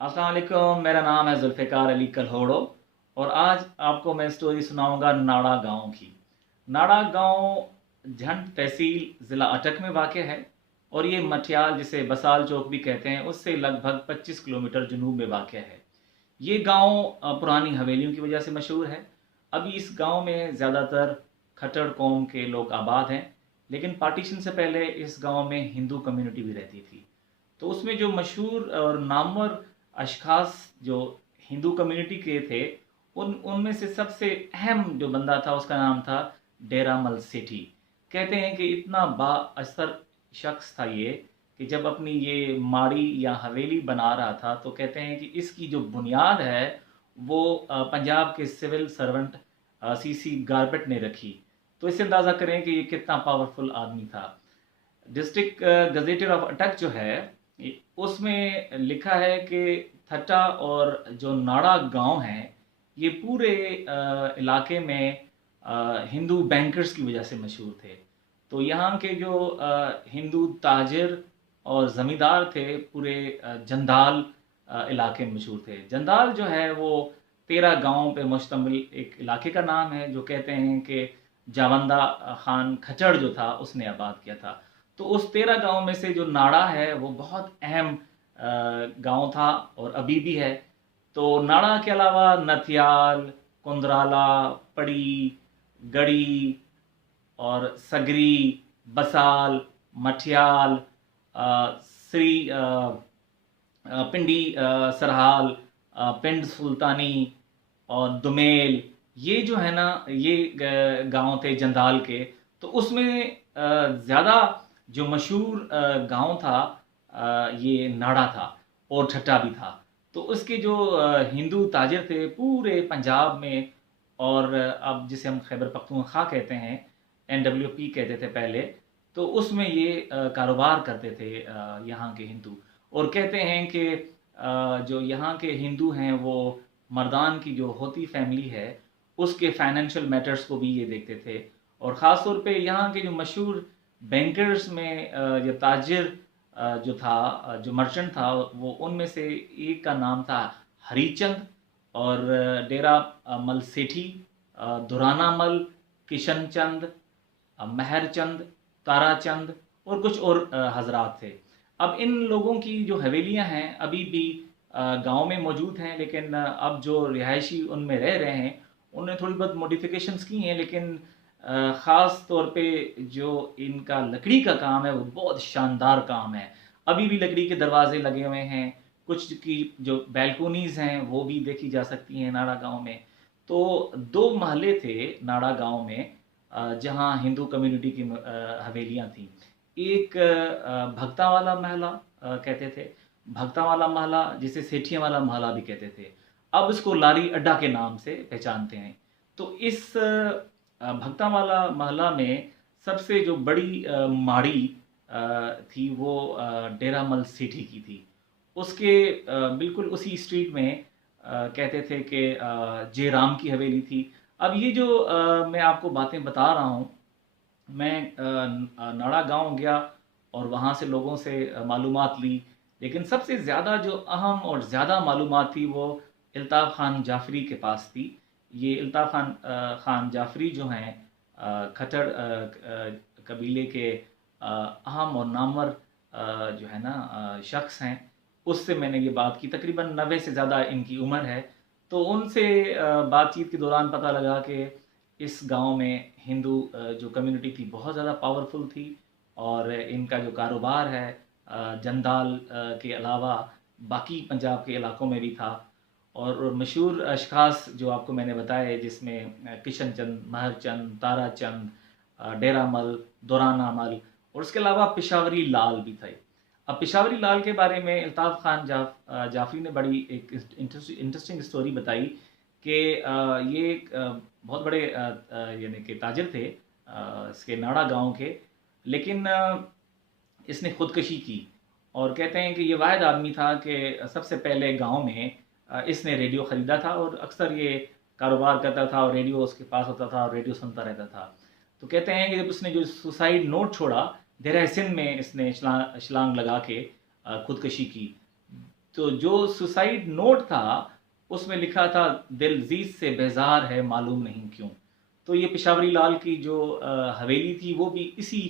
अस्सलाम वालेकुम। मेरा नाम है जुल्फ़िकार अली कल्होड़ो और आज आपको मैं स्टोरी सुनाऊंगा नाड़ा गांव की। नाड़ा गांव झंड तहसील ज़िला अटक में वाक़ है और ये मठियाल जिसे बसाल चौक भी कहते हैं उससे लगभग 25 किलोमीटर जनूब में वाक़ है। ये गांव पुरानी हवेलियों की वजह से मशहूर है। अभी इस गांव में ज़्यादातर खट्टर कौम के लोग आबाद हैं, लेकिन पार्टीशन से पहले इस गांव में हिंदू कम्युनिटी भी रहती थी। तो उसमें जो मशहूर और नामवर अशखास जो हिंदू कम्युनिटी के थे, उन उनमें से सबसे अहम जो बंदा था उसका नाम था डेरा मल सेठी। कहते हैं कि इतना बाअसर शख्स था ये कि जब अपनी ये माड़ी या हवेली बना रहा था तो कहते हैं कि इसकी जो बुनियाद है वो पंजाब के सिविल सर्वेंट सीसी गारपेट ने रखी। तो इससे अंदाज़ा करें कि ये कितना पावरफुल आदमी था। डिस्ट्रिक्ट गजेटियर ऑफ अटक जो है उसमें लिखा है कि थट्टा और जो नाड़ा गांव है ये पूरे इलाके में हिंदू बैंकर्स की वजह से मशहूर थे। तो यहाँ के जो हिंदू ताजिर और ज़मींदार थे पूरे जंदाल इलाके में मशहूर थे। जंदाल जो है वो 13 गांवों पे मुश्तमिल एक इलाके का नाम है जो कहते हैं कि जावंदा खान खचर जो था उसने आबाद किया था। तो उस 13 गांव में से जो नाड़ा है वो बहुत अहम गांव था और अभी भी है। तो नाड़ा के अलावा नथियाल, कुंदराला, पड़ी, गढ़ी और सगरी, बसाल, मठियाल, श्री पिंडी सरहाल, पिंड सुल्तानी और दुमेल, ये जो है ना ये गांव थे जंदाल के। तो उसमें ज़्यादा जो मशहूर गांव था ये नाड़ा था और ठट्टा भी था। तो उसके जो हिंदू ताजिर थे पूरे पंजाब में, और अब जिसे हम खैबर पख्तूनख्वा कहते हैं, NWP कहते थे पहले, तो उसमें ये कारोबार करते थे यहाँ के हिंदू। और कहते हैं कि जो यहाँ के हिंदू हैं वो मर्दान की जो होती फैमिली है उसके फाइनेंशियल मैटर्स को भी ये देखते थे। और ख़ास तौर पे यहाँ के जो मशहूर बैंकर्स में जो ताजिर जो था जो मर्चेंट था वो उनमें से एक का नाम था हरीचंद, और डेरा मल सेठी, दुराना मल, किशन चंद, महरचंद, ताराचंद और कुछ और हजरात थे। अब इन लोगों की जो हवेलियां हैं अभी भी गांव में मौजूद हैं, लेकिन अब जो रिहायशी उनमें रह रहे हैं उन्होंने थोड़ी बहुत मॉडिफिकेशंस की हैं, लेकिन ख़ास तौर पे जो इनका लकड़ी का काम है वो बहुत शानदार काम है। अभी भी लकड़ी के दरवाजे लगे हुए हैं, कुछ की जो बैल्कोनीज़ हैं वो भी देखी जा सकती हैं नाड़ा गांव में। तो दो महल्ले थे नाड़ा गांव में जहां हिंदू कम्युनिटी की हवेलियां थीं। एक भगता वाला महला कहते थे, भगता वाला महला जिसे सेठिया वाला महला भी कहते थे। अब इसको लारी अड्डा के नाम से पहचानते हैं। तो इस भगता वाला महला में सबसे जो बड़ी माड़ी थी वो डेरा मल सेठी की थी। उसके बिल्कुल उसी स्ट्रीट में कहते थे कि जे राम की हवेली थी। अब ये जो मैं आपको बातें बता रहा हूँ, मैं नाड़ा गांव गया और वहाँ से लोगों से मालूमात ली, लेकिन सबसे ज़्यादा जो अहम और ज़्यादा मालूमात थी वो अल्ताफ़ खान जाफरी के पास थी। ये अल्ताफ़ खान जाफरी जो हैं खट्टर कबीले के अहम और नामवर जो है ना शख्स हैं। उससे मैंने ये बात की, तकरीबन 90 से ज़्यादा इनकी उम्र है। तो उनसे बातचीत के दौरान पता लगा कि इस गांव में हिंदू जो कम्युनिटी थी बहुत ज़्यादा पावरफुल थी, और इनका जो कारोबार है जंदाल के अलावा बाकी पंजाब के इलाकों में भी था। और मशहूर अशखास जो आपको मैंने बताए जिसमें किशन चंद, महर चंद, तारा चंद, डेरा मल, दौराना मल और उसके अलावा पेशावरी लाल भी थे। अब पेशावरी लाल के बारे में अल्ताफ़ खान जाफरी ने बड़ी एक इंटरेस्टिंग स्टोरी बताई कि ये एक बहुत बड़े यानी कि ताजिर थे इसके नाड़ा गांव के, लेकिन इसने खुदकशी की। और कहते हैं कि ये वाहिद आदमी था कि सबसे पहले गांव में इसने रेडियो ख़रीदा था और अक्सर ये कारोबार करता था और रेडियो उसके पास होता था और रेडियो सुनता रहता था। तो कहते हैं कि जब उसने जो सुसाइड नोट छोड़ा देर सिंध में इसने छलांग लगा के खुदकशी की। تو جو سوسائڈ نوٹ تھا اس میں لکھا تھا دل زیز سے بیزار ہے معلوم نہیں کیوں. تو یہ پشاوری لال کی جو حویلی تھی وہ بھی اسی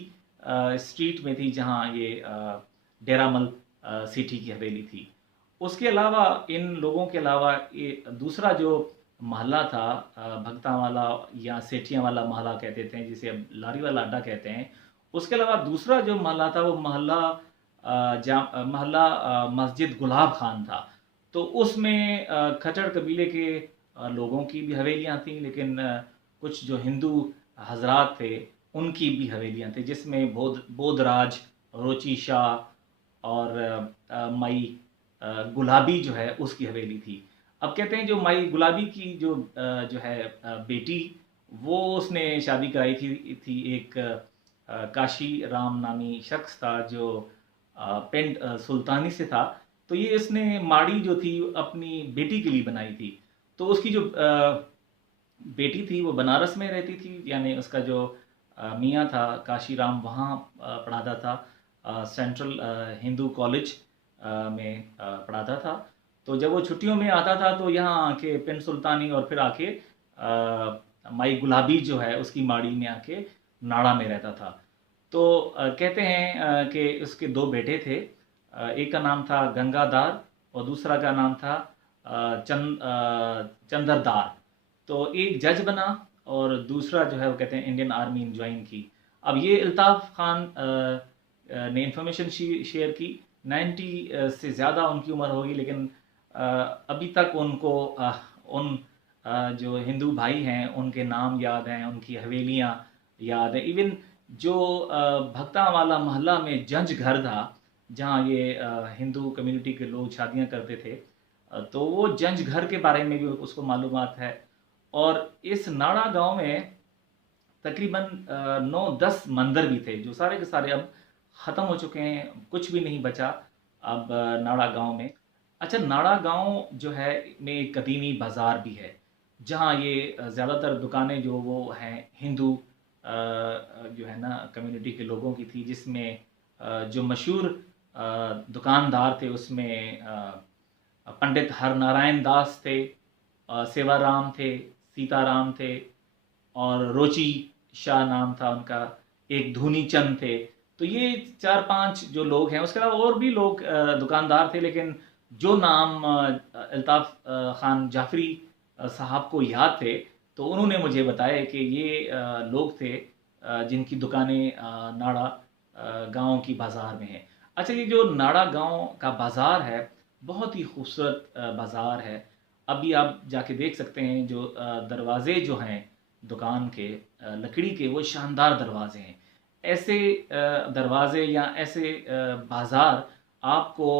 اسٹریٹ میں تھی جہاں یہ ڈیرہ مل سیٹھی کی حویلی تھی. اس کے علاوہ ان لوگوں کے علاوہ یہ دوسرا جو محلہ تھا بھگتاں والا یا سیٹھیاں والا محلہ کہتے تھے جسے اب لاری والا اڈا کہتے ہیں. اس کے علاوہ دوسرا جو محلہ تھا وہ محلہ مسجد گلاب خان تھا. تو اس میں کھچڑ قبیلے کے لوگوں کی بھی حویلیاں تھیں، لیکن کچھ جو ہندو حضرات تھے ان کی بھی حویلیاں تھیں، جس میں بودھ راج، روچی شاہ اور مائی گلابی جو ہے اس کی حویلی تھی. اب کہتے ہیں جو مائی گلابی کی جو ہے بیٹی، وہ اس نے شادی کرائی تھی ایک کاشی رام نامی شخص تھا جو پنڈ سلطانی سے تھا. تو یہ اس نے ماڑی جو تھی اپنی بیٹی کے لیے بنائی تھی. تو اس کی جو بیٹی تھی وہ بنارس میں رہتی تھی، یعنی اس کا جو میاں تھا کاشی رام وہاں پڑھاتا تھا، سینٹرل ہندو کالج میں پڑھاتا تھا. تو جب وہ چھٹیوں میں آتا تھا تو یہاں آ کے پنڈ سلطانی اور پھر آ کے مائی گلابی جو ہے اس کی ماڑی میں آ کے ناڑا میں رہتا تھا. تو کہتے ہیں کہ اس کے دو بیٹے تھے، ایک کا نام تھا گنگا دار اور دوسرا کا نام تھا چندر دار. تو ایک جج بنا اور دوسرا جو ہے وہ کہتے ہیں انڈین آرمی جوائن کی. اب یہ الطاف خان نے انفارمیشن شیئر کی، 90 سے زیادہ ان کی عمر ہوگی، لیکن ابھی تک ان کو ان جو ہندو بھائی ہیں ان کے نام یاد ہیں، ان کی حویلیاں یاد ہیں. ایون جو بھگتاں والا محلہ میں جنج گھر تھا جہاں یہ ہندو کمیونٹی کے لوگ شادیاں کرتے تھے، تو وہ جنج گھر کے بارے میں بھی اس کو معلومات ہے. اور اس ناڑا گاؤں میں تقریباً 9-10 مندر بھی تھے جو سارے کے سارے اب ختم ہو چکے ہیں، کچھ بھی نہیں بچا اب ناڑا گاؤں میں. اچھا، ناڑا گاؤں جو ہے میں ایک قدیمی بازار بھی ہے جہاں یہ زیادہ تر دکانیں جو وہ ہیں ہندو جو ہے نا کمیونٹی کے لوگوں کی تھی، جس میں جو مشہور دکاندار تھے اس میں پنڈت ہر نارائن داس تھے، سیوا رام تھے، سیتا رام تھے اور روچی شاہ نام تھا ان کا، ایک دھونی چند تھے. تو یہ 4-5 جو لوگ ہیں. اس کے علاوہ اور بھی لوگ دکاندار تھے، لیکن جو نام الطاف خان جعفری صاحب کو یاد تھے تو انہوں نے مجھے بتایا کہ یہ لوگ تھے جن کی دکانیں ناڑا گاؤں کی بازار میں ہیں. اچھا، یہ جو ناڑا گاؤں کا بازار ہے بہت ہی خوبصورت بازار ہے. ابھی آپ جا کے دیکھ سکتے ہیں جو دروازے جو ہیں دکان کے لکڑی کے، وہ شاندار دروازے ہیں. ایسے دروازے یا ایسے بازار آپ کو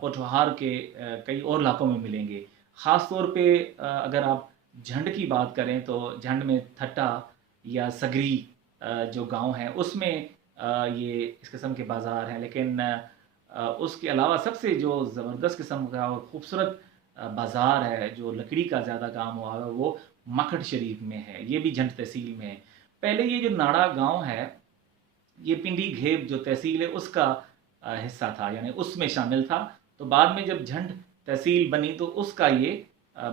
پوٹھوہار کے کئی اور علاقوں میں ملیں گے. خاص طور پہ اگر آپ جھنڈ کی بات کریں تو جھنڈ میں تھٹا یا سگری جو گاؤں ہیں اس میں یہ اس قسم کے بازار ہیں. لیکن اس کے علاوہ سب سے جو زبردست قسم کا اور خوبصورت بازار ہے جو لکڑی کا زیادہ کام ہوا ہے وہ مکھٹ شریف میں ہے. یہ بھی جھنڈ تحصیل میں ہے. پہلے یہ جو ناڑا گاؤں ہے یہ پنڈی گھیب جو تحصیل ہے اس کا حصہ تھا، یعنی اس میں شامل تھا. تو بعد میں جب جھنڈ تحصیل بنی تو اس کا یہ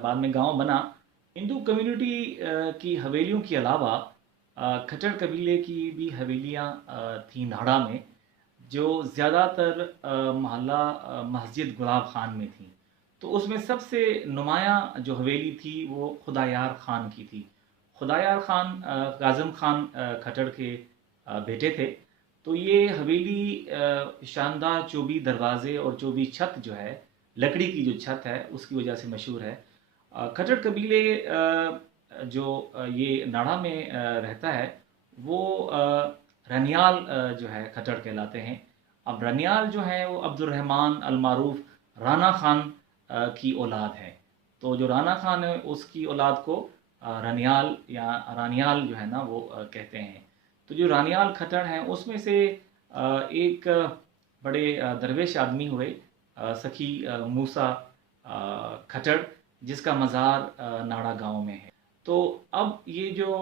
بعد میں گاؤں بنا. ہندو کمیونٹی کی حویلیوں کے علاوہ کھچڑ قبیلے کی بھی حویلیاں تھیں ناڑا میں، جو زیادہ تر محلہ مسجد گلاب خان میں تھیں. تو اس میں سب سے نمایاں جو حویلی تھی وہ خدایار خان کی تھی. خدایار خان کاظم خان کھچڑ کے بیٹے تھے. تو یہ حویلی شاندار چوبی دروازے اور چوبی چھت جو ہے، لکڑی کی جو چھت ہے اس کی وجہ سے مشہور ہے. کھچڑ قبیلے جو یہ ناڑا میں رہتا ہے وہ رنیال جو ہے کھچڑ کہلاتے ہیں. اب رنیال جو ہے وہ عبد الرحمن المعروف رانا خان کی اولاد ہے. تو جو رانا خان ہے اس کی اولاد کو رنیال یا رانیال جو ہے نا وہ کہتے ہیں. تو جو رانیال کھچڑ ہیں اس میں سے ایک بڑے درویش آدمی ہوئے سخی موسیٰ کھچڑ، جس کا مزار ناڑا گاؤں میں ہے. تو اب یہ جو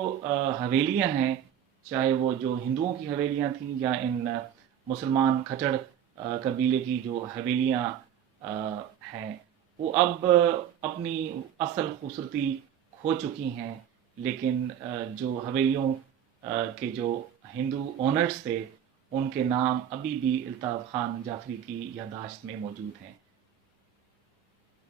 حویلیاں ہیں، چاہے وہ جو ہندوؤں کی حویلیاں تھیں یا ان مسلمان کھچڑ قبیلے کی جو حویلیاں ہیں وہ اب اپنی اصل خوبصورتی کھو چکی ہیں، لیکن جو حویلیوں کے جو ہندو اونرز تھے ان کے نام ابھی بھی الطاف خان جعفری کی یادداشت میں موجود ہیں۔